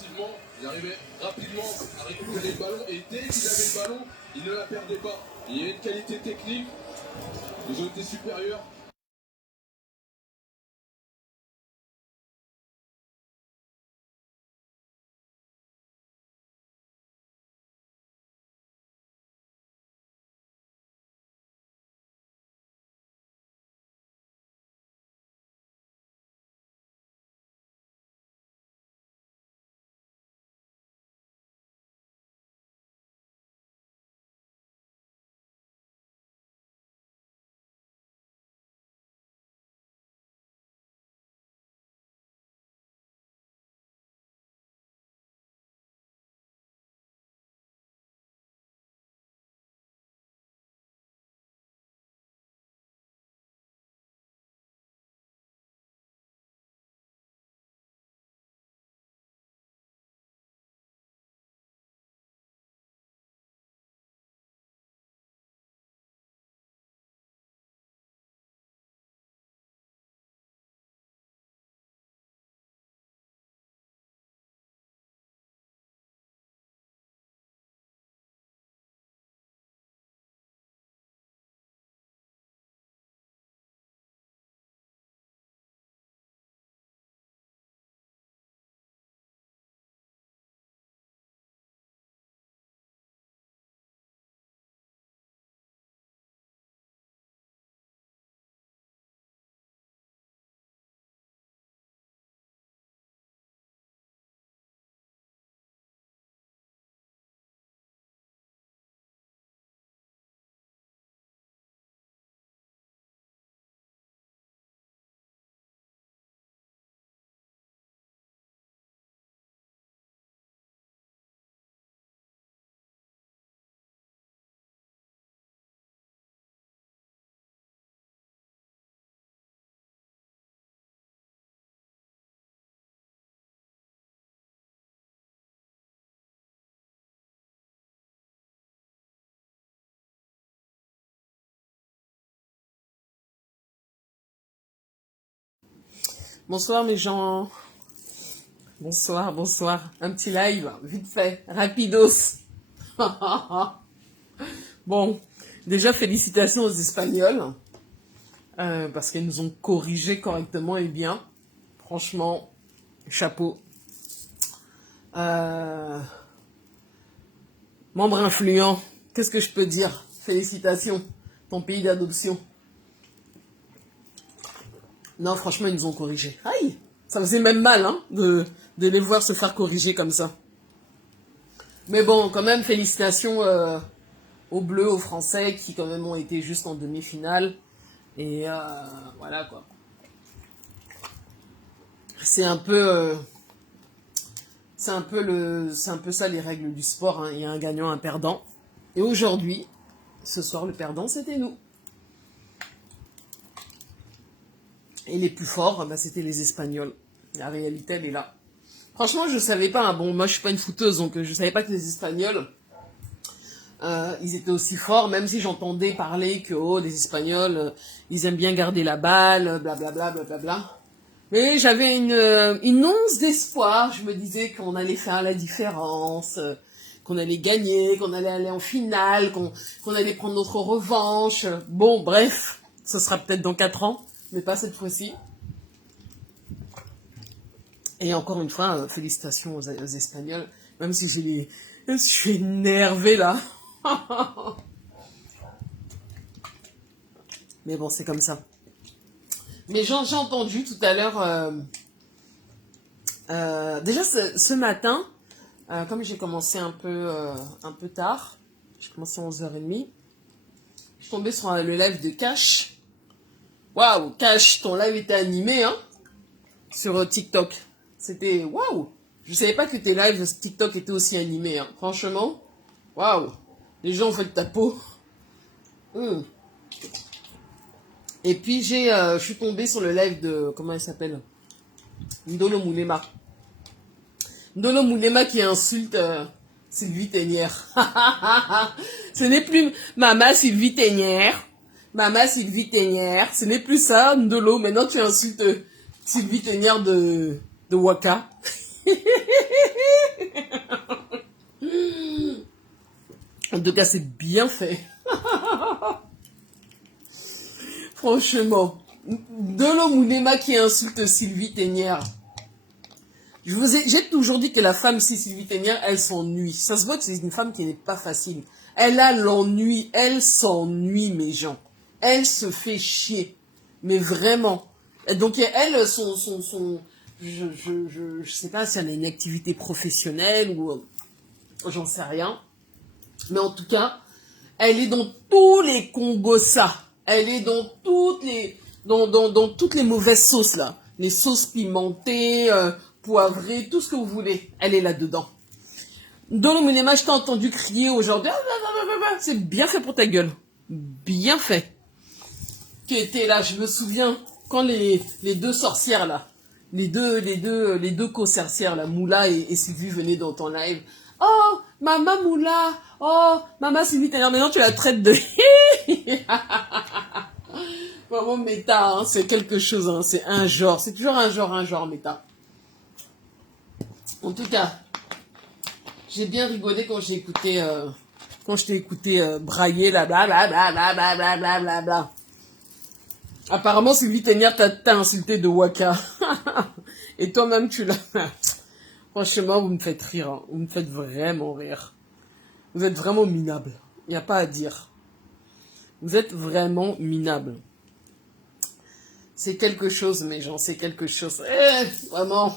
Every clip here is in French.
offensivement. Il arrivait rapidement à récupérer le ballon et dès qu'il avait le ballon, il ne la perdait pas. Il y avait une qualité technique, les jeux étaient supérieurs. Bonsoir mes gens, bonsoir, un petit live, vite fait, rapidos. Bon, déjà félicitations aux Espagnols, parce qu'ils nous ont corrigé correctement et bien, franchement, chapeau. Membre influent, qu'est-ce que je peux dire? Félicitations, ton pays d'adoption. Non, franchement, ils nous ont corrigé. Aïe, ça faisait même mal hein, de les voir se faire corriger comme ça. Mais bon, quand même, félicitations aux Bleus, aux Français, qui quand même ont été juste en demi-finale. Et voilà quoi. C'est un peu ça les règles du sport. Hein. Il y a un gagnant, un perdant. Et aujourd'hui, ce soir, le perdant, c'était nous. Et les plus forts, bah, c'était les Espagnols. La réalité, elle est là. Franchement, je savais pas. Hein. Bon, moi, je suis pas une fouteuse, donc je savais pas que les Espagnols, ils étaient aussi forts, même si j'entendais parler que les Espagnols, ils aiment bien garder la balle, blablabla, blablabla. Mais j'avais une once d'espoir. Je me disais qu'on allait faire la différence, qu'on allait gagner, qu'on allait aller en finale, qu'on allait prendre notre revanche. Bon, bref, ce sera peut-être dans 4 ans, mais pas cette fois-ci. Et encore une fois, félicitations aux Espagnols, même si je suis énervée là. Mais bon, c'est comme ça. Mais j'ai entendu tout à l'heure, déjà ce matin, comme j'ai commencé un peu tard, j'ai commencé à 11h30, je suis tombée sur le live de Cash. Waouh, Cash, ton live était animé, hein, sur TikTok. C'était waouh. Je savais pas que tes lives TikTok étaient aussi animés, hein. Franchement, waouh. Les gens ont fait de ta peau. Et puis je suis tombée sur le live de, comment il s'appelle, Ndolo Moulema. Ndolo Moulema qui insulte Sylvie Ténière. Ce n'est plus Mama Sylvie Ténière. Mama Sylvie Ténière. Ce n'est plus ça, Ndolo. Maintenant tu insultes Sylvie Ténière de Waka. En tout cas, c'est bien fait. Franchement. Dolo Moulema qui insulte Sylvie Tenière. J'ai toujours dit que la femme, si Sylvie Tenière, elle s'ennuie. Ça se voit que c'est une femme qui n'est pas facile. Elle a l'ennui. Elle s'ennuie, mes gens. Elle se fait chier. Mais vraiment. Et donc, elle, je sais pas si elle a une activité professionnelle ou j'en sais rien. Mais en tout cas, elle est dans tous les Congossa. Elle est dans toutes les mauvaises sauces, là. Les sauces pimentées, poivrées, tout ce que vous voulez. Elle est là-dedans. Dolo Moulema, je t'ai entendu crier aujourd'hui. C'est bien fait pour ta gueule. Bien fait. Tu étais là, je me souviens, quand les deux sorcières, là, les deux co-sorcières, là, Moula et Sylvie venaient dans ton live. Oh, maman Moula. Oh, maman Sylvie, maintenant tu la traites de... Maman Méta, hein, c'est quelque chose, hein, c'est un genre. C'est toujours un genre, Méta. En tout cas, j'ai bien rigolé quand j'ai écouté... quand je t'ai écouté brailler, là, blablabla. Apparemment, Sylvie Tenière t'a insulté de Waka. Et toi-même, tu l'as... Franchement, vous me faites rire. Hein. Vous me faites vraiment rire. Vous êtes vraiment minable. Il n'y a pas à dire. Vous êtes vraiment minable. C'est quelque chose, mes gens. C'est quelque chose. Vraiment.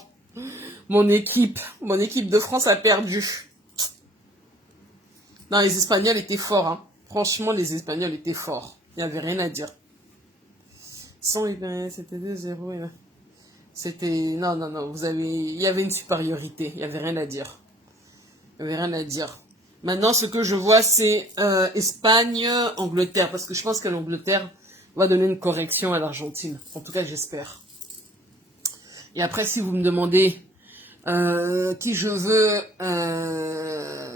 Mon équipe de France a perdu. Non, les Espagnols étaient forts. Hein. Franchement, les Espagnols étaient forts. Il n'y avait rien à dire. C'était 2-0. C'était... Non. Il y avait une supériorité. Il n'y avait rien à dire. Maintenant, ce que je vois, c'est Espagne, Angleterre. Parce que je pense que l'Angleterre va donner une correction à l'Argentine. En tout cas, j'espère. Et après, si vous me demandez qui je veux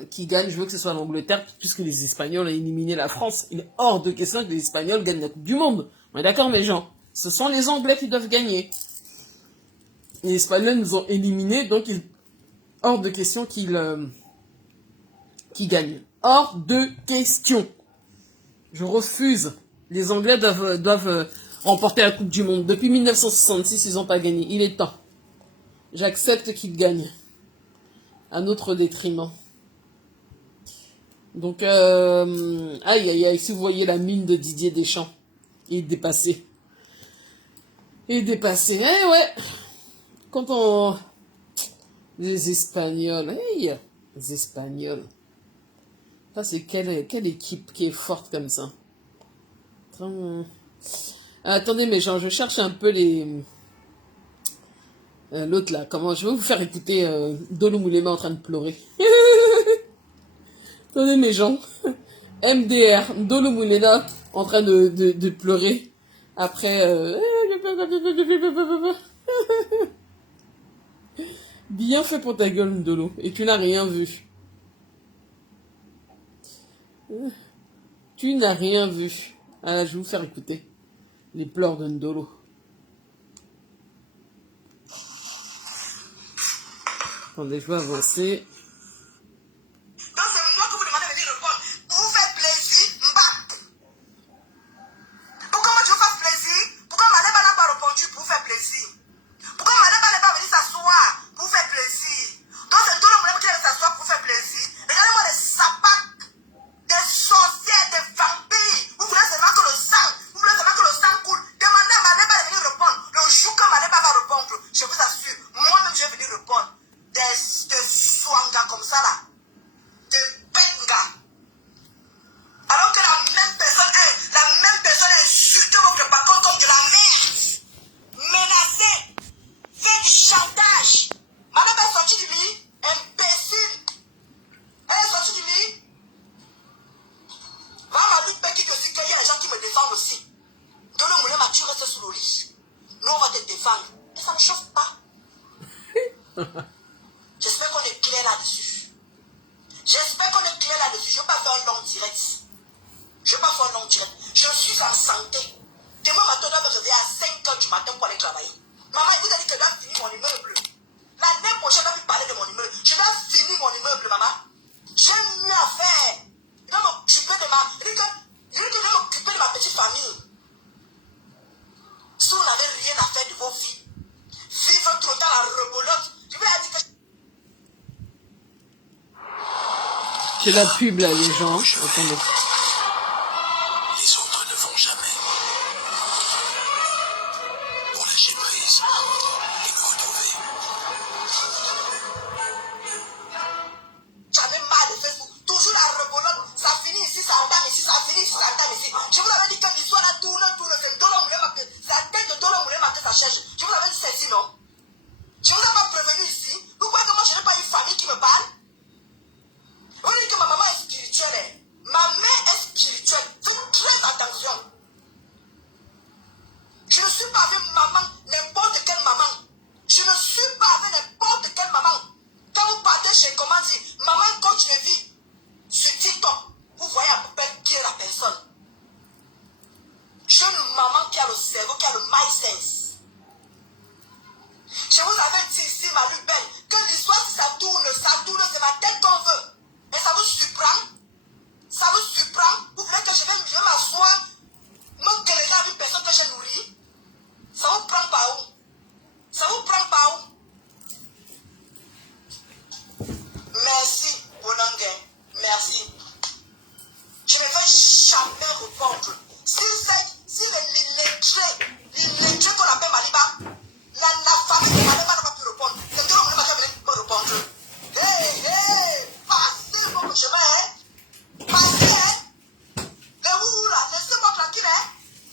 qui gagne, je veux que ce soit l'Angleterre, puisque les Espagnols ont éliminé la France. Il est hors de question que les Espagnols gagnent la Coupe du Monde. On est d'accord, mes gens? Ce sont les Anglais qui doivent gagner. Les Espagnols nous ont éliminés, donc hors de question qu'ils gagnent. Hors de question. Je refuse. Les Anglais doivent remporter la Coupe du Monde. Depuis 1966, ils n'ont pas gagné. Il est temps. J'accepte qu'ils gagnent. À notre détriment. Donc, aïe, si vous voyez la mine de Didier Deschamps. Il est dépassé. Eh ouais. Quand on... Les Espagnols. Hey, les Espagnols. Ça, c'est quelle équipe qui est forte comme ça. Attendez, mais genre, je cherche un peu les... l'autre là, comment... Je vais vous faire écouter Dolo Moulema en train de pleurer. Attendez, mes gens. MDR, Dolo Moulema en train de pleurer. Après... Bien fait pour ta gueule, Ndolo. Et tu n'as rien vu. Tu n'as rien vu. Ah, je vais vous faire écouter les pleurs de Ndolo. Attendez, je vais avancer. Donc c'est moi que vous demandez de venir répondre. Vous faites plaisir, m'bat. Pourquoi moi tu veux faire plaisir? Pourquoi Maleba n'a pas répondu pour faire plaisir? Pourquoi Maleba n'est pas venu s'asseoir pour faire plaisir? Donc c'est tout le monde qui vient s'asseoir pour faire plaisir. Regardez-moi les sapacs, des sorcières, des vampires. Vous voulez seulement que le sang coule. Demandez à Maleba de venir répondre. Le jour que Maleba va répondre, je vous assure, moi-même je vais venir répondre. Des soins C'est la pub là, les gens. Attendez. Les autres ne vont jamais. Pour lâcher prise et me retrouver. J'en ai marre de Facebook. Toujours la rebolote. Ça finit ici, ça entame ici, ça finit ici, ça entame ici. Je vous avais dit que l'histoire là tourne. C'est Dolo Moulema que. C'est la tête de Dolo Moulema que ça cherche. Je vous avais dit ceci, non? Je vous ai pas prévenu ici. Vous croyez que moi je n'ai pas une famille qui me parle? Vous dites que ma maman est spirituelle. Ma mère est spirituelle. Faites très attention. Je ne suis pas avec maman, n'importe quelle maman. Je ne suis pas avec n'importe quelle maman. Quand vous partez chez, comment dire, maman coach de vie sur TikTok, vous voyez à peu près qui est la personne. J'ai une maman qui a le cerveau, qui a le my sense. Je vous avais dit ici, ma plus belle, que l'histoire, si ça tourne, c'est ma tête qu'on veut. Et ça vous surprend? Ça vous surprend? Vous voulez que je vais m'asseoir, me quereller avec une personne que j'ai nourrie? Ça vous prend par où? Ça vous prend par où? Merci, Bonangue. Merci. Je ne vais jamais répondre. Si l'illettré qu'on appelle Maliba, la famille de Maliba n'a pas pu répondre. C'est tout le monde qui va venir me répondre. Hé, passez votre chemin, hein. Passez, hein. Mais vous, là, laissez-moi tranquille, hein.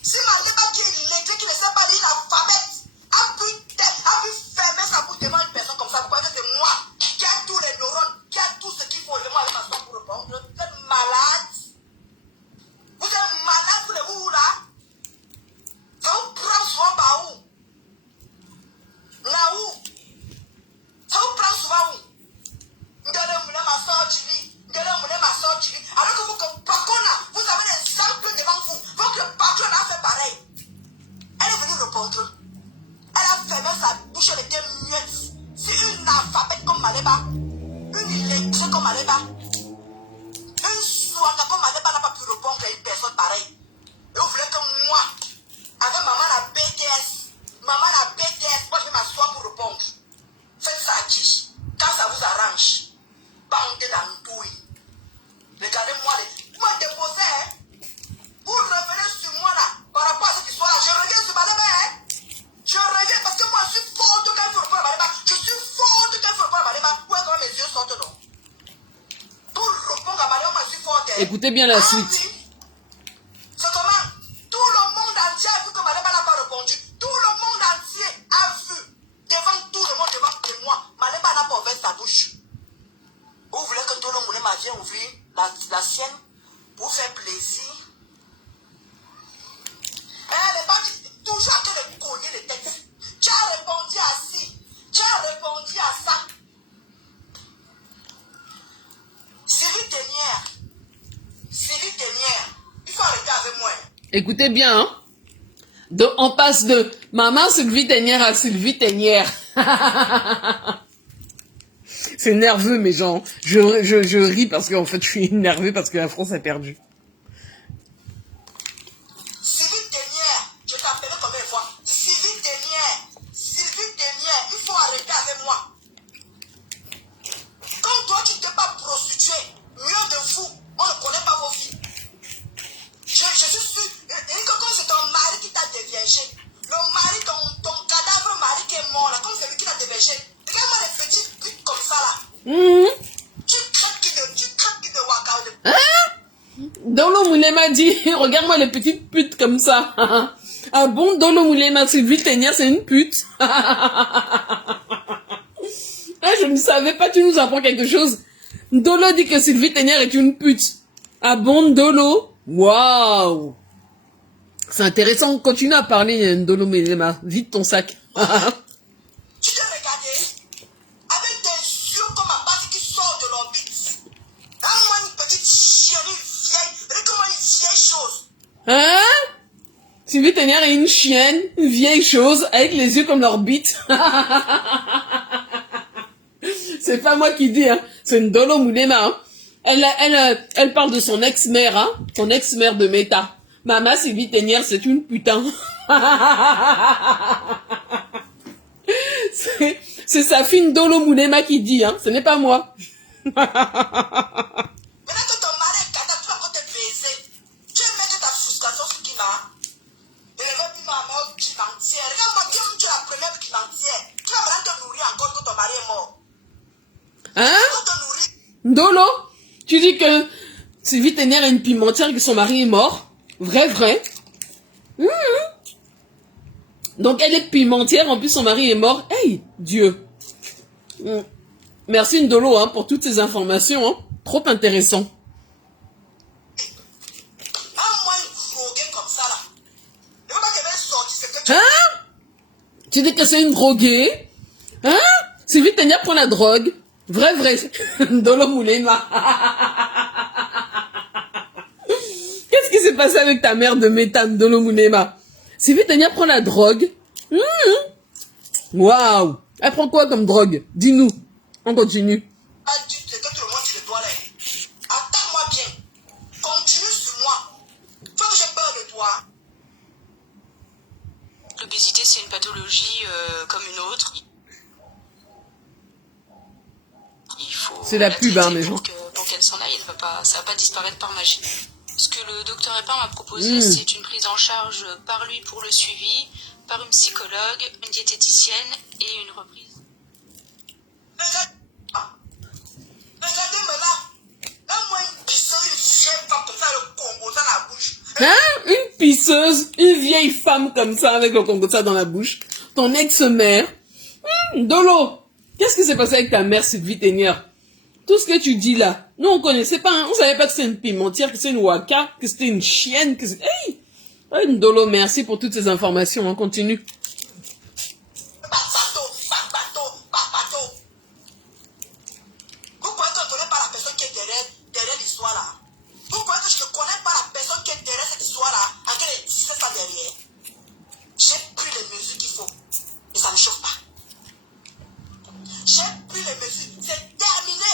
Si Maliba qui est illettré, qui ne sait pas lire l'alphabet, a pu fermer sa bouche devant une personne comme ça, vous croyez que c'est moi qui a tous les neurones, qui a tout ce qu'il faut, et moi, aller m'asseoir pour répondre. Vous êtes malade. Vous êtes malade, vous les vous, là. Ça vous prend souvent par où? Là où? Ça vous prend souvent où? Regardez-moi ma soeur Julie. Regardez-moi ma soeur Julie. Alors que vous, comme patron là, vous avez des exemples devant vous. Donc le patron a fait pareil. Elle est venue répondre. Elle a fermé sa bouche, elle était muette. C'est une alphabète comme Maleba. Une illettrée comme Maleba. Une soaka comme Maleba n'a pas pu répondre à une personne pareille. Et vous voulez que moi, avec maman la BTS, moi je vais m'asseoir pour répondre. Faites ça à qui? Quand ça vous arrange. Bandez dans le douille. Regardez-moi, vous me déposez, hein. Vous revenez sur moi là, par rapport à cette histoire-là. Je reviens sur Maleba, hein. Je reviens parce que moi je suis forte quand il faut répondre à Maleba. Je suis forte quand il faut répondre à Maleba. Où est-ce que mes yeux sortent, non? Pour répondre à Maleba, moi je suis forte. Hein. Écoutez bien la suite. C'est comment? Tout le monde entier a vu que Maleba n'a pas répondu. Tout le monde entier a vu. Devant tout le monde, devant moi. Maleba n'a pas ouvert sa bouche. Vous voulez que tout le monde vienne ouvrir la sienne pour faire plaisir? Elle n'est pas toujours à te cogner les têtes. Tu as répondu à ci. Tu as répondu à ça. Sylvie Tenière. Il faut arrêter avec moi. Écoutez bien, hein. On passe de maman Sylvie Tenière à Sylvie Tenière. C'est nerveux, mes gens. Je ris parce qu'en fait, je suis énervé parce que la France a perdu. Sylvie Tenière, je t'appelle combien de fois? Sylvie Tenière, il faut arrêter avec moi. Quand toi, tu t'es pas prostitué, mieux de vous, on ne connaît pas vos vies. Je suis sûr, et comme c'est ton mari qui t'a déviégé, le mari, ton cadavre mari qui est mort là, comme c'est lui qui t'a déviégé, regarde-moi les petits putes comme ça là. Tu craques qui de waka. Dolo Moulema dit, regarde-moi les petites putes comme ça. Ah bon, Dolo Moulema, Sylvie Tenière, c'est une pute. Ah, je ne savais pas, tu nous apprends quelque chose. Dolo dit que Sylvie Tenière est une pute. Ah bon, Dolo? Waouh! C'est intéressant, continue à parler, Dolo Moulema. Vite ton sac. Tu t'es regardé avec des yeux comme un base qui sort de l'orbite. Donne-moi une petite chienne, une vieille, recommande une vieille chose. Hein? Sylvie Tenière est une chienne, une vieille chose, avec les yeux comme l'orbite. C'est pas moi qui dis, hein. C'est une Dolo Moulema, hein. Elle parle de son ex-mère, hein. Son ex-mère de Meta. Maman Sylvie Tenière, c'est une putain. C'est sa fille Dolo Moulema qui dit, hein. Ce n'est pas moi. Mais Hein? Pour te nourrir. Ndolo, tu dis que Sylvie Ténière est une pimentière et que son mari est mort. Vrai, vrai. Mhm. Donc elle est pimentière, en plus son mari est mort. Hey, Dieu. Merci Ndolo hein, pour toutes ces informations. Hein. Trop intéressant. À moins droguer comme ça là. Ne veux pas qu'elle vienne sortir ce que tu Hein? Tu dis que c'est une droguée? Hein? Sylvie Ténière prend la drogue. Vrai, vrai. Ndolo Moulema. Qu'est-ce qui s'est passé avec ta mère de méthane, Ndolo Moulema? Sylvie Ténière prend la drogue. Waouh! Elle prend quoi comme drogue? Dis-nous. On continue. as dit, c'est que tout le monde dit le doigt là. Attends-moi bien. Continue sur moi. Faut que j'ai peur de toi. L'obésité, c'est une pathologie comme une autre. Il faut C'est la pub, hein, les gens. pour qu'elle s'en aille, ça va pas disparaître par magie. Ce que le docteur Epin m'a proposé, c'est une prise en charge par lui pour le suivi, par une psychologue, une diététicienne et une reprise. Regardez-moi là. Là-moi une pisseuse, une chèvre comme ça, le Congo dans la bouche. Hein? Une pisseuse, une vieille femme comme ça avec le Congo dans la bouche. Ton ex-mère. Dolo, qu'est-ce qui s'est passé avec ta mère, Sylvie Ténière? Tout ce que tu dis là, nous on connaissait pas, hein? On savait pas que c'était une pimentière, que c'était une waka, que c'était une chienne, que c'était... Hey! Hey, Ndolo, merci pour toutes ces informations, on continue. Papato. Vous croyez que je ne connais pas la personne qui est derrière l'histoire là? Vous croyez que je ne connais pas la personne qui est derrière cette histoire là? À quelle existe ça derrière? J'ai pris les mesures qu'il faut. Et ça ne chauffe pas. J'ai pris les mesures. C'est terminé.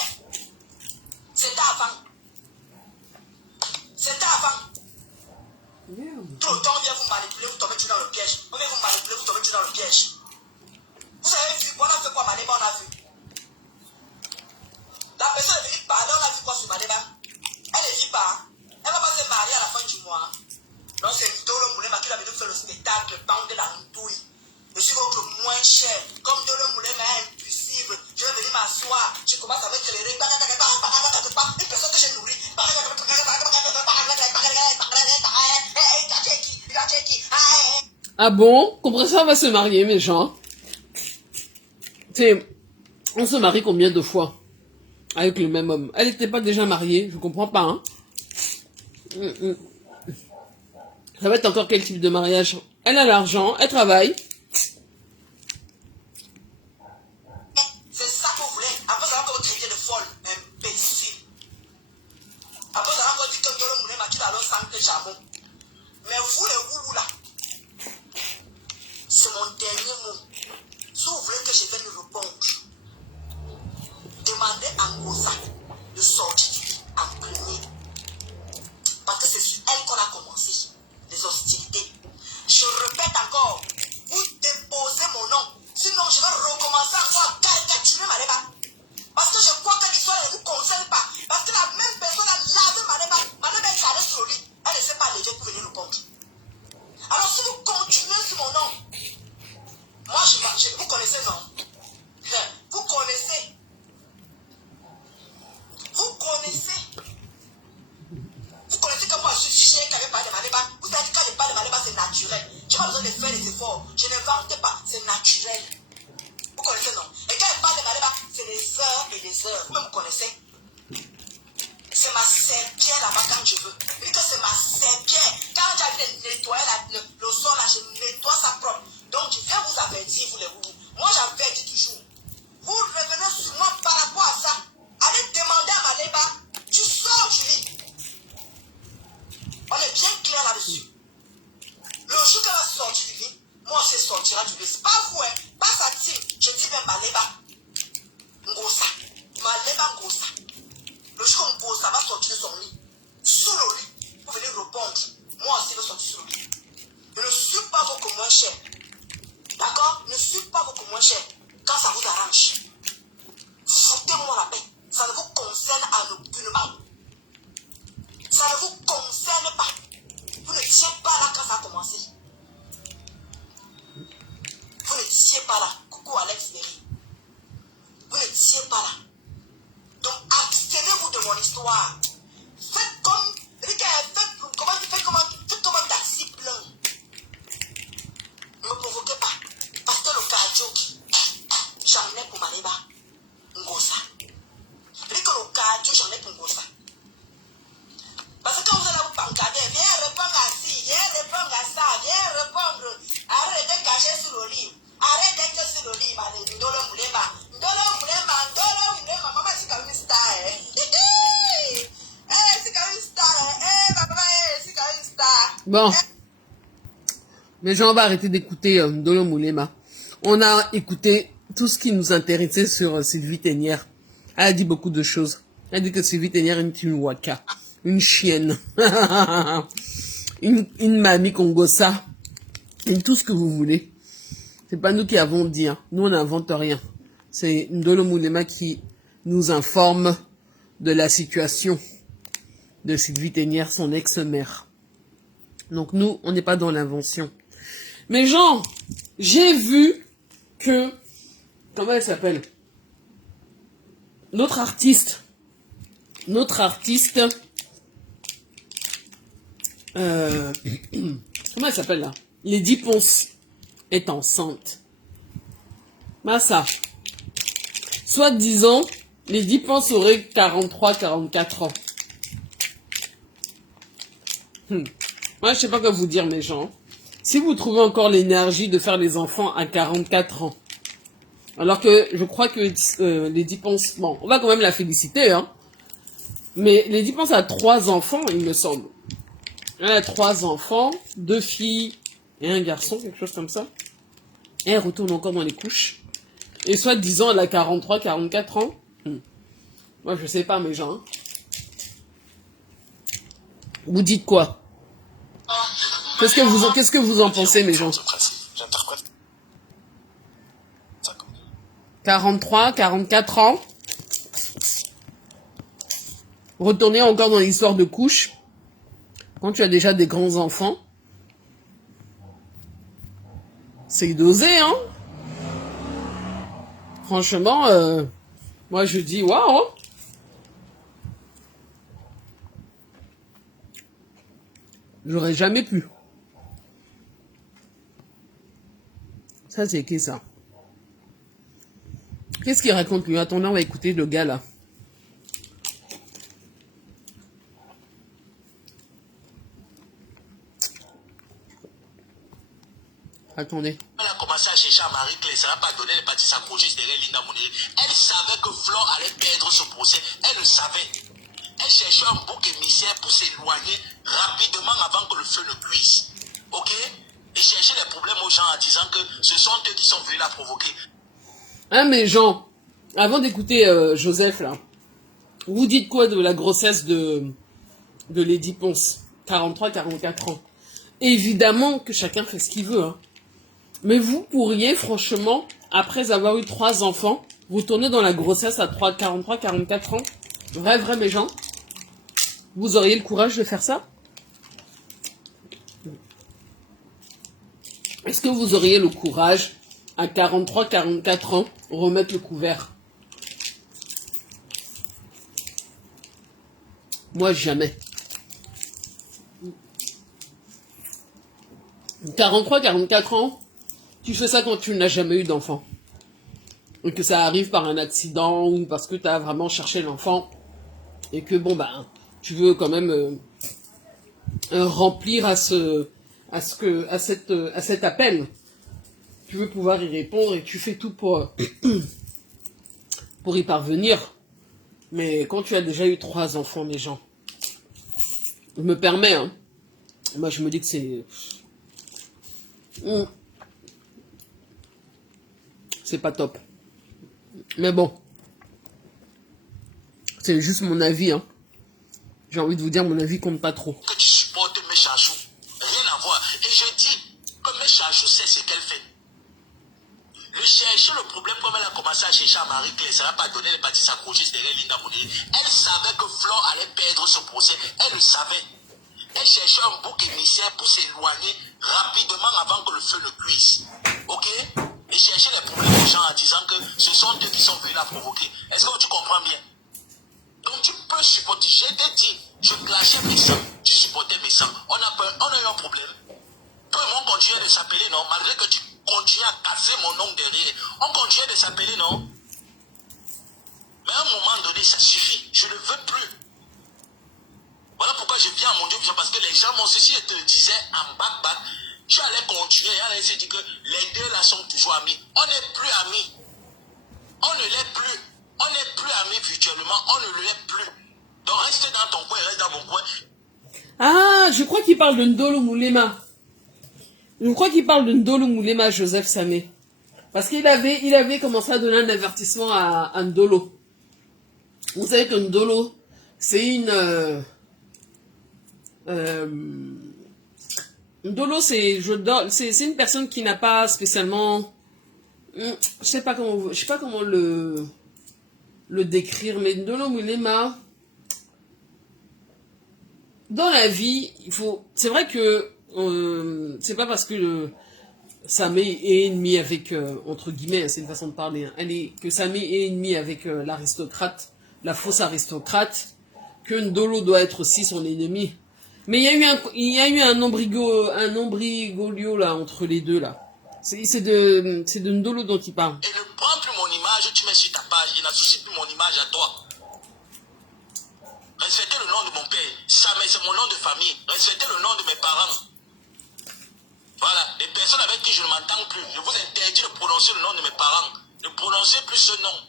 C'était avant. Tout le temps, on vient vous manipuler, vous tombez toujours dans le piège. On vient vous manipuler, vous tombez toujours dans le piège. Vous avez vu, on a fait quoi, Malema, on a vu. La personne est venue parler, on a vu quoi sur Malema. Elle ne vit pas. Elle va pas se marier à la fin du mois. Donc c'est Ndolo Moulema qui va venir faire le spectacle, bande de la Ndouille. Je suis votre moins cher. Comme Ndolo Moulema est impulsive, je vais venir m'asseoir. Je commence à m'éclairer. Une personne que j'ai nourrie. Ah bon? Compresseur va se marier, mes gens. C'est... On se marie combien de fois? Avec le même homme. Elle n'était pas déjà mariée, je comprends pas, hein. Ça va être encore quel type de mariage? Elle a l'argent, elle travaille. C'est ça que vous voulez. Après, ça va encore vous traiter de folle. Imbécile. Après, ça va encore dire que Ndolo Moulema qui va leur santé jamon. Mais vous, les woulous là, c'est mon dernier mot. Si vous voulez que je vienne le répondre, demandez à Ngoza de sortir du lit en premier. Parce que c'est sur elle qu'on a commencé les hostilités. Je répète encore, vous déposez mon nom. Sinon, je vais recommencer encore à caricaturer Malema. Parce que je crois que l'histoire ne vous concerne pas. Parce que la même personne a lavé Malema. Malema est calée sur lui. Elle ne s'est pas lever pour venir nous répondre. Alors, si vous continuez sur mon nom, moi, vous connaissez, non? Vous connaissez. Vous connaissez. Vous connaissez que moi, je suis chien qui avait parlé de Malema. Vous savez que quand je parle de Malema, c'est naturel. Je n'ai pas besoin de faire des efforts. Je n'invente pas. C'est naturel. Vous connaissez, non? Et quand je parle de Malema, c'est des heures et des heures. Vous-même, vous connaissez. C'est ma serpillère là-bas quand je veux. Je dis que c'est ma serpillère. Quand j'ai envie de nettoyer le sol là, je nettoie ça propre. Donc je viens vous avertir, vous les vous. Moi j'avertis toujours. Vous revenez sur moi par rapport à ça. Allez demander à Malema, tu sors du lit. On est bien clair là-dessus. Le jour qu'elle va sortir du lit, moi je sortira du lit. C'est pas vous, hein. Pas sa team. Je dis même Malema. Ngosa. Malema Ngosa. Le jour où Ngosa va sortir de son lit, sous le lit, pour venir répondre, moi aussi je vais sortir sur le lit. Je ne suis pas beaucoup moins cher. D'accord? Ne suis pas beaucoup moins cher quand ça vous arrange. Foutez-moi la paix. Ça ne vous concerne aucunement. Ça ne vous concerne pas. Vous ne tiez pas là quand ça a commencé. Vous ne tiez pas là. Coucou Alex Berry. Vous ne tiez pas là. histoire. Faites comme, faites comme un taxi plein. Ne me provoquez pas. Parce que le cardio, j'en ai pour Mariba. Ngosa. Dis que le cardio, j'en ai pour Ngosa. Parce que quand vous allez vous pancarder, viens répondre à ci, viens répondre à ça, viens répondre. Arrête de cacher sur le livre. Arrête d'être sur le livre. Ndolo Moulema. Maman, c'est comme une star. C'est comme une star. Papa, c'est comme une star. Bon. Mais gens, on va arrêter d'écouter Ndolo Moulema. On a écouté tout ce qui nous intéressait sur Sylvie Ténière. Elle a dit beaucoup de choses. Elle a dit que Sylvie Ténière est une waka. Une chienne. une mamie Congossa. Et tout ce que vous voulez. C'est pas nous qui avons dit. Hein. Nous, on n'invente rien. C'est Ndolo Moulema qui nous informe de la situation de Sylvie Ténière, son ex-mère. Donc nous, on n'est pas dans l'invention. Mais Jean, j'ai vu que... Comment elle s'appelle? Notre artiste... comment elle s'appelle là? Lady Ponce est enceinte. Massa. Soit disant, Lady Ponce aurait 43-44 ans. Moi, je sais pas quoi vous dire, mes gens. Si vous trouvez encore l'énergie de faire les enfants à 44 ans, alors que je crois que Lady Ponce... Bon, on va quand même la féliciter, hein. Mais Lady Ponce a 3 enfants, il me semble. Elle a 3 enfants, 2 filles et un garçon, quelque chose comme ça. Et elle retourne encore dans les couches. Et soit disant, elle a 43-44 ans. Moi, je sais pas, mes gens. Hein. Vous dites quoi? Qu'est-ce que vous en pensez, mes gens? J'interprète ça comme 43, 44 ans. Retourner encore dans l'histoire de couches. Quand tu as déjà des grands enfants. C'est dosé, hein? Franchement, moi je dis waouh! J'aurais jamais pu. Ça, c'est qui ça? Qu'est-ce qu'il raconte lui? Attendez, on va écouter le gars là. Attendez. Elle a commencé à chercher à Marie-Claire, ça n'a pas donné les parties s'accrocher derrière Linda Mounier. Elle savait que Flore allait perdre ce procès. Elle le savait. Elle cherchait un bouc émissaire pour s'éloigner rapidement avant que le feu ne cuise. Ok? Et chercher les problèmes aux gens en disant que ce sont eux qui sont venus la provoquer. Hein, mais Jean, avant d'écouter Joseph là, vous dites quoi de la grossesse de Lady Ponce? 43-44 ans. Évidemment que chacun fait ce qu'il veut, hein. Mais vous pourriez, franchement, après avoir eu 3 enfants, vous tournez dans la grossesse à 43-44 ans. Vrai, mes gens. Vous auriez le courage de faire ça? Est-ce que vous auriez le courage, à 43-44 ans, remettre le couvert? Moi, jamais. 43-44 ans, tu fais ça quand tu n'as jamais eu d'enfant. Et que ça arrive par un accident ou parce que tu as vraiment cherché l'enfant. Et que bon, bah, tu veux quand même remplir à cet appel. Tu veux pouvoir y répondre et tu fais tout pour y parvenir. Mais quand tu as déjà eu 3 enfants, les gens, je me permets, hein. Moi, je me dis que c'est... C'est pas top. Mais bon. C'est juste mon avis, hein. J'ai envie de vous dire, mon avis compte pas trop. Que tu supportes mes chachous. Rien à voir. Et je dis que mes chachous sait ce qu'elle fait. Le chercher le problème comme elle a commencé à chercher à Marie-Claire, ça n'a pas donné les parties s'accrocher derrière Linda Mounier. Elle savait que Flore allait perdre ce procès. Elle le savait. Elle cherchait un bouc émissaire pour s'éloigner rapidement avant que le feu ne cuise. Ok? Et chercher les problèmes aux gens en disant que ce sont eux qui sont venus la provoquer. Est-ce que tu comprends bien? Donc tu peux supporter. J'ai dit, je clashais mes sangs, tu supportais mes sangs. On a eu un problème. Toi et moi, on continuait de s'appeler, non? Malgré que tu continues à casser mon nom derrière. On continuait de s'appeler, non? Mais à un moment donné, ça suffit. Je ne veux plus. Voilà pourquoi je viens à mon Dieu. Parce que les gens, moi, si je te le disais en back, je allais continuer. Et allais se dire que les deux là sont toujours amis. On n'est plus amis. On ne l'est plus. On n'est plus amis virtuellement. On ne l'est plus. Donc reste dans ton coin, reste dans mon coin. Ah, je crois qu'il parle de Ndolo Moulema. Je crois qu'il parle de Ndolo Moulema, Joseph Samé. Parce qu'il avait commencé à donner un avertissement à Ndolo. Vous savez que Ndolo, c'est Ndolo, c'est une personne qui n'a pas spécialement, je sais pas comment le décrire, mais Ndolo Moulema, dans la vie, c'est vrai que c'est pas parce que Samé est ennemi avec, entre guillemets, c'est une façon de parler, hein, que Samé est ennemi avec l'aristocrate, la fausse aristocrate, que Ndolo doit être aussi son ennemi. Mais il y a eu un nombrigolio là entre les deux là. C'est de Ndolo dont il parle. Et ne prends plus mon image, tu mets sur ta page, il n'associe plus mon image à toi. Respectez le nom de mon père. Samé, c'est mon nom de famille. Respectez le nom de mes parents. Voilà, les personnes avec qui je ne m'entends plus, je vous interdis de prononcer le nom de mes parents. Ne prononcez plus ce nom.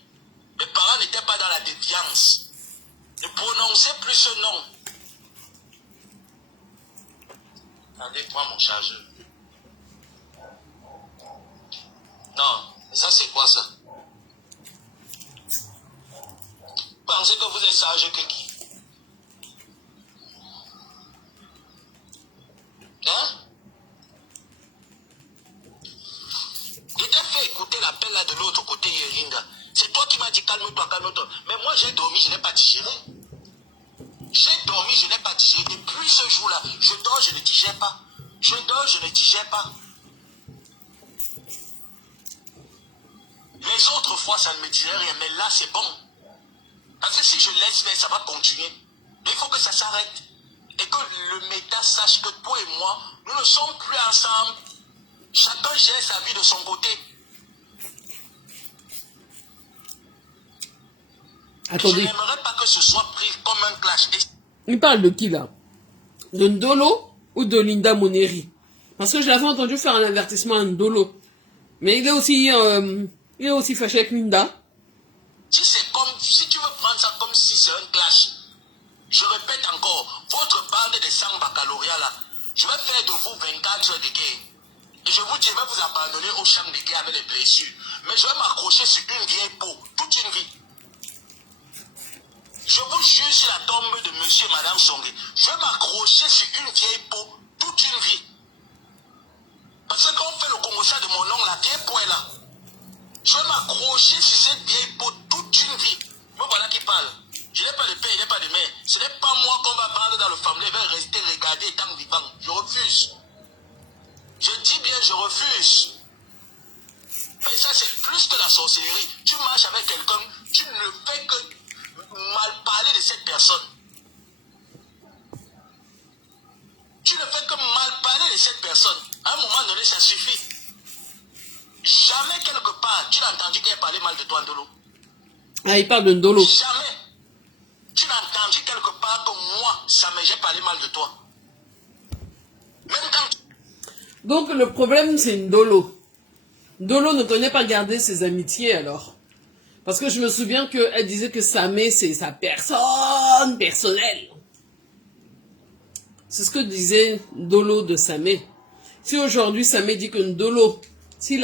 Mes parents n'étaient pas dans la défiance. Ne prononcez plus ce nom. Attendez, prends mon chargeur. Non, mais ça c'est quoi ça? Pensez que vous êtes sage que qui? Hein? Je t'ai fait écouter l'appel là de l'autre côté, Yerinda. C'est toi qui m'as dit calme-toi, calme-toi. Mais moi j'ai dormi, je n'ai pas digéré. J'ai dormi, je n'ai pas digéré. Depuis ce jour-là, je dors, je ne digère pas. Je dors, je ne digère pas. Les autres fois, ça ne me disait rien, mais là, c'est bon. Parce que si je laisse faire, ça va continuer. Mais il faut que ça s'arrête. Et que le méta sache que toi et moi, nous ne sommes plus ensemble. Chacun gère sa vie de son côté. Attendez. Je n'aimerais pas que ce soit pris comme un clash. Il parle de qui là? De Ndolo ou de Linda Moneri? Parce que je l'avais entendu faire un avertissement à Ndolo. Mais il est aussi fâché avec Linda. Si tu veux prendre ça comme si c'est un clash, je répète encore, votre bande de 100 baccalauréats là, je vais faire de vous 24 heures de guerre. Et je vous dis, je vais vous abandonner au champ de guerre avec les blessures. Mais je vais m'accrocher sur une vieille peau, toute une vie. Je vous jure sur la tombe de monsieur et madame Songé, je vais m'accrocher sur une vieille peau, toute une vie. Parce que quand on fait le Congocha de mon oncle, la vieille peau est là. Je vais m'accrocher sur cette vieille peau toute une vie. Me voilà qui parle. Je n'ai pas de père, je n'ai pas de mère. Ce n'est pas moi qu'on va vendre dans le family, je vais rester regarder étant vivant. Je refuse. Je dis bien, je refuse. Mais ça, c'est plus que la sorcellerie. Tu marches avec quelqu'un, tu ne fais que mal parler de cette personne. Tu ne fais que mal parler de cette personne. À un moment donné, ça suffit. Jamais quelque part, tu l'as entendu qu'elle parlait mal de toi, Ndolo. Ah, il parle de Ndolo. Jamais. Tu l'as entendu quelque part que moi, j'ai parlé mal de toi. Même quand... Donc le problème c'est Ndolo. Ndolo ne connaît pas garder ses amitiés alors. Parce que je me souviens qu'elle disait que Samé c'est sa personne personnelle. C'est ce que disait Ndolo de Samé. Si aujourd'hui Samé dit que Ndolo, si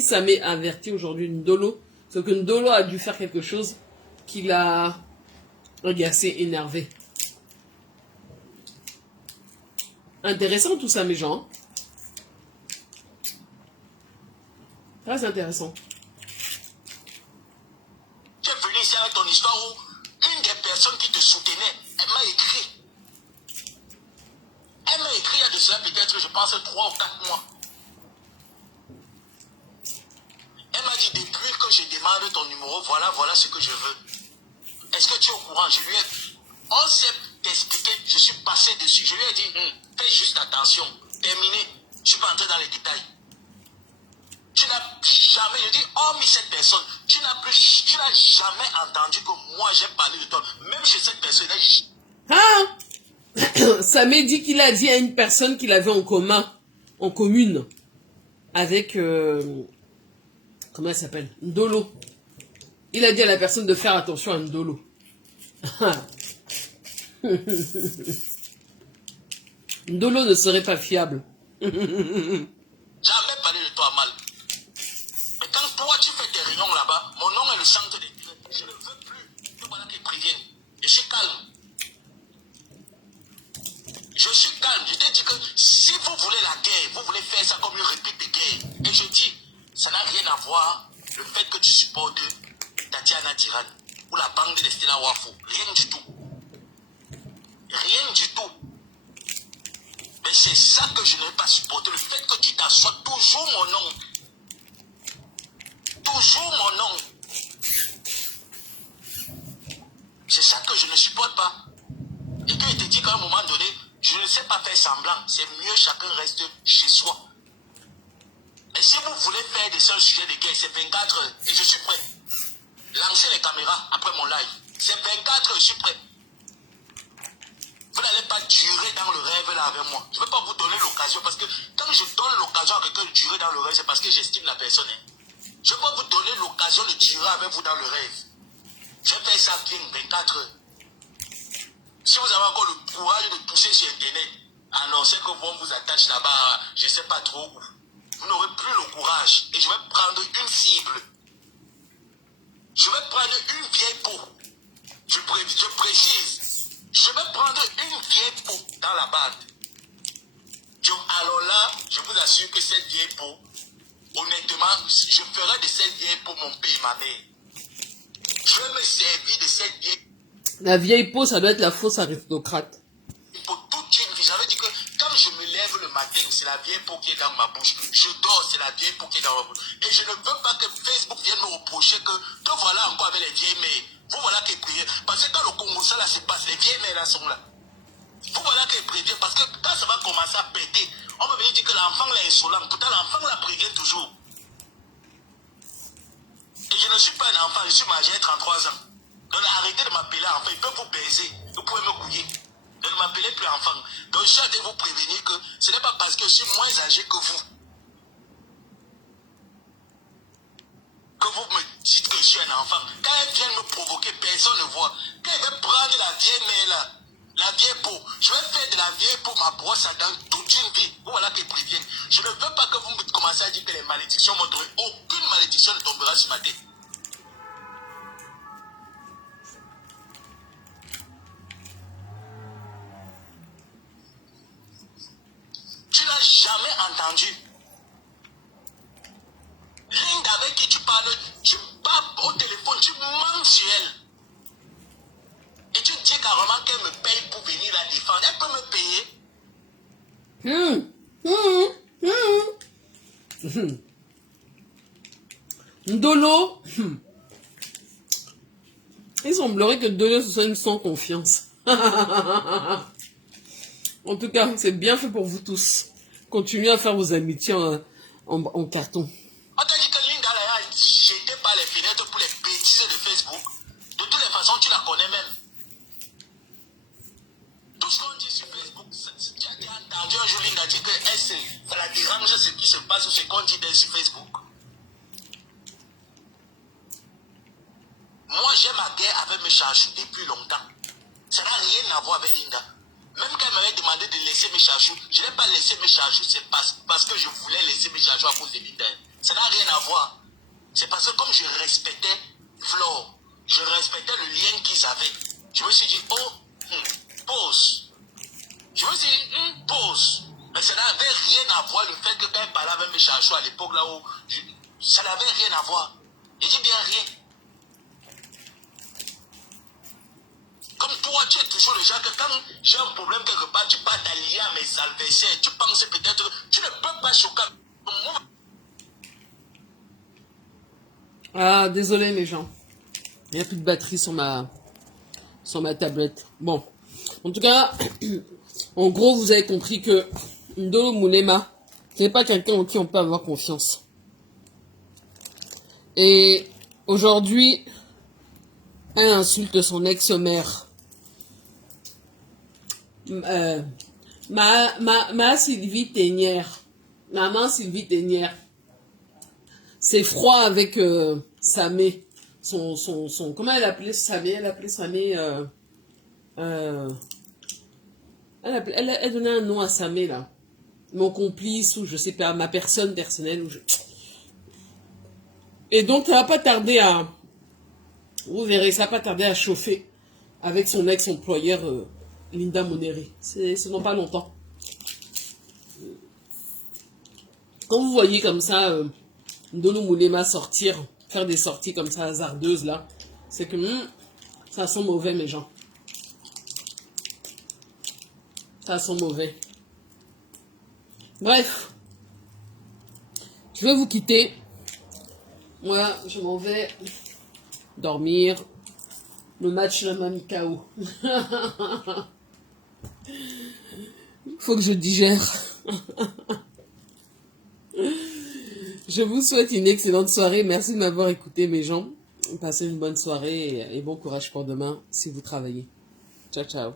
Samé avertit aujourd'hui Ndolo, c'est que Ndolo a dû faire quelque chose qui l'a agacé, énervé. Intéressant tout ça mes gens. Très intéressant. Tu es venu ici avec ton histoire où une des personnes qui te soutenait, elle m'a écrit. Elle m'a écrit il y a de cela peut-être, je pense, 3 ou 4 mois. Elle m'a dit, depuis que je demande ton numéro, voilà ce que je veux. Est-ce que tu es au courant? On s'est expliqué, je suis passé dessus. Je lui ai dit, fais juste attention. Terminé. Je ne suis pas entré dans les détails. Tu n'as jamais, je dis, hormis cette personne, tu n'as jamais entendu que moi j'ai parlé de toi. Même chez cette personne, Ah Samé dit qu'il a dit à une personne qu'il avait en commune, avec, comment elle s'appelle? Ndolo. Il a dit à la personne de faire attention à Ndolo. Ndolo ne serait pas fiable. jamais parlé de toi mal. Mais quand toi tu fais tes réunions là-bas, mon nom est le centre des... Je ne veux plus que voilà qu'ils préviennent. Je suis calme. Je suis calme. Je t'ai dit que si vous voulez la guerre, vous voulez faire ça comme une réplique de guerre. Et je dis, ça n'a rien à voir le fait que tu supportes Tatiana Tiran ou la bande de Stella Wafo. Rien du tout. Rien du tout. Mais c'est ça que je n'ai pas supporté. Le fait que tu t'assois toujours mon nom. Toujours mon nom. C'est ça que je ne supporte pas. Et que je te dis qu'à un moment donné, je ne sais pas faire semblant. C'est mieux chacun reste chez soi. Mais si vous voulez faire des seuls sujets de guerre, c'est 24 heures et je suis prêt. Lancez les caméras après mon live. C'est 24 heures, je suis prêt. Vous n'allez pas durer dans le rêve là avec moi. Je ne vais pas vous donner l'occasion parce que quand je donne l'occasion à quelqu'un de durer dans le rêve, c'est parce que j'estime la personne. Je vais pas vous donner l'occasion de durer avec vous dans le rêve. Je vais faire ça bien 24 heures. Si vous avez encore le courage de toucher sur Internet, annoncer que vont vous attache là-bas, je ne sais pas trop où. Vous n'aurez plus le courage. Et je vais prendre une cible. Je vais prendre une vieille peau. Je précise. Je vais prendre une vieille peau dans la bande. Alors là, je vous assure que cette vieille peau, honnêtement, je ferai de cette vieille peau mon père et ma mère. Je vais me servir de cette vieille. La vieille peau, ça doit être la fausse aristocrate. Pour toute une vie, j'avais dit que quand je me lève le matin, c'est la vieille peau qui est dans ma bouche. Je dors, c'est la vieille peau qui est dans ma bouche. Et je ne veux pas que Facebook vienne me reprocher que voilà encore avec les vieilles mères. Vous voilà qui priez. Parce que quand le Congo, ça là se passe, les vieilles mères là sont là. Vous voilà qui prévient. Parce que quand ça va commencer à péter, on va venir dire que l'enfant là est insolent. Pourtant, l'enfant là prévient toujours. Et je ne suis pas un enfant, je suis majeur, 33 ans. Donc arrêtez de m'appeler enfant, ils peuvent vous baiser, vous pouvez me couiller. Ne m'appelez plus enfant. Donc je suis en train de vous prévenir que ce n'est pas parce que je suis moins âgé que vous me dites que je suis un enfant. Quand elle vient me provoquer, personne ne voit. Quand elle va prendre la vieille mère là, la vieille peau, je vais faire de la vieille peau ma brosse à dents toute une vie. Vous voilà qui préviennent. Je ne veux pas que vous me commencez à dire que les malédictions vont tomber. Aucune malédiction ne tombera sur ma tête. Tu n'as jamais entendu. Linda avec qui tu parles au téléphone, tu mens sur elle. Et tu dis carrément qu'elle me paye pour venir la défendre. Elle peut me payer. Ndolo. Il semblerait que Ndolo se soit une sans confiance. En tout cas, c'est bien fait pour vous tous. Continuez à faire vos amitiés en carton. On t'a dit que Linda là, a jeté par les fenêtres pour les bêtises de Facebook. De toutes les façons, tu la connais même. Tout ce qu'on dit sur Facebook, tu as entendu un jour Linda dire que ça la dérange ce qui se passe ou ce qu'on dit sur Facebook. Moi, j'ai ma guerre avec mes chachous depuis longtemps. Ça n'a rien à voir avec Linda. Même quand elle m'avait demandé de laisser mes chachous, je n'ai pas laissé mes chachous, c'est parce que je voulais laisser mes chachous à cause de Linda. Ça n'a rien à voir. C'est parce que comme je respectais Flore, je respectais le lien qu'ils avaient. Je me suis dit, pause. Je me suis dit, pause. Mais ça n'avait rien à voir le fait que quand elle parlait avec mes chachous à l'époque là où... ça n'avait rien à voir. Je dis bien rien. Comme toi, tu es toujours le genre que quand j'ai un problème quelque part, tu peux t'allier à mes adversaires. Tu penses peut-être que tu ne peux pas choquer. Ah, désolé les gens. Il n'y a plus de batterie sur ma sur ma tablette. Bon. En tout cas, en gros, vous avez compris que Ndolo Moulema, c'est pas quelqu'un en qui on peut avoir confiance. Et aujourd'hui, elle insulte son ex-mère. Ma Sylvie Ténière. Maman Sylvie Ténière. C'est froid avec Samé. Comment elle appelait Samé? Elle appelait Samé. Elle donnait un nom à Samé là. Mon complice ou je sais pas, ma personne personnelle. Et donc ça va pas tarder à. Vous verrez, ça va pas tarder à chauffer avec son ex-employeur Linda Moneri. Ce n'est pas longtemps. Quand vous voyez comme ça Ndolo Moulema sortir, faire des sorties comme ça hasardeuses là, c'est que ça sent mauvais mes gens. Ça sent mauvais. Bref, je vais vous quitter. Moi, je m'en vais dormir. Le match l'a mis KO. Faut que je digère. Je vous souhaite une excellente soirée. Merci de m'avoir écouté, mes gens. Passez une bonne soirée et bon courage pour demain si vous travaillez. Ciao, ciao.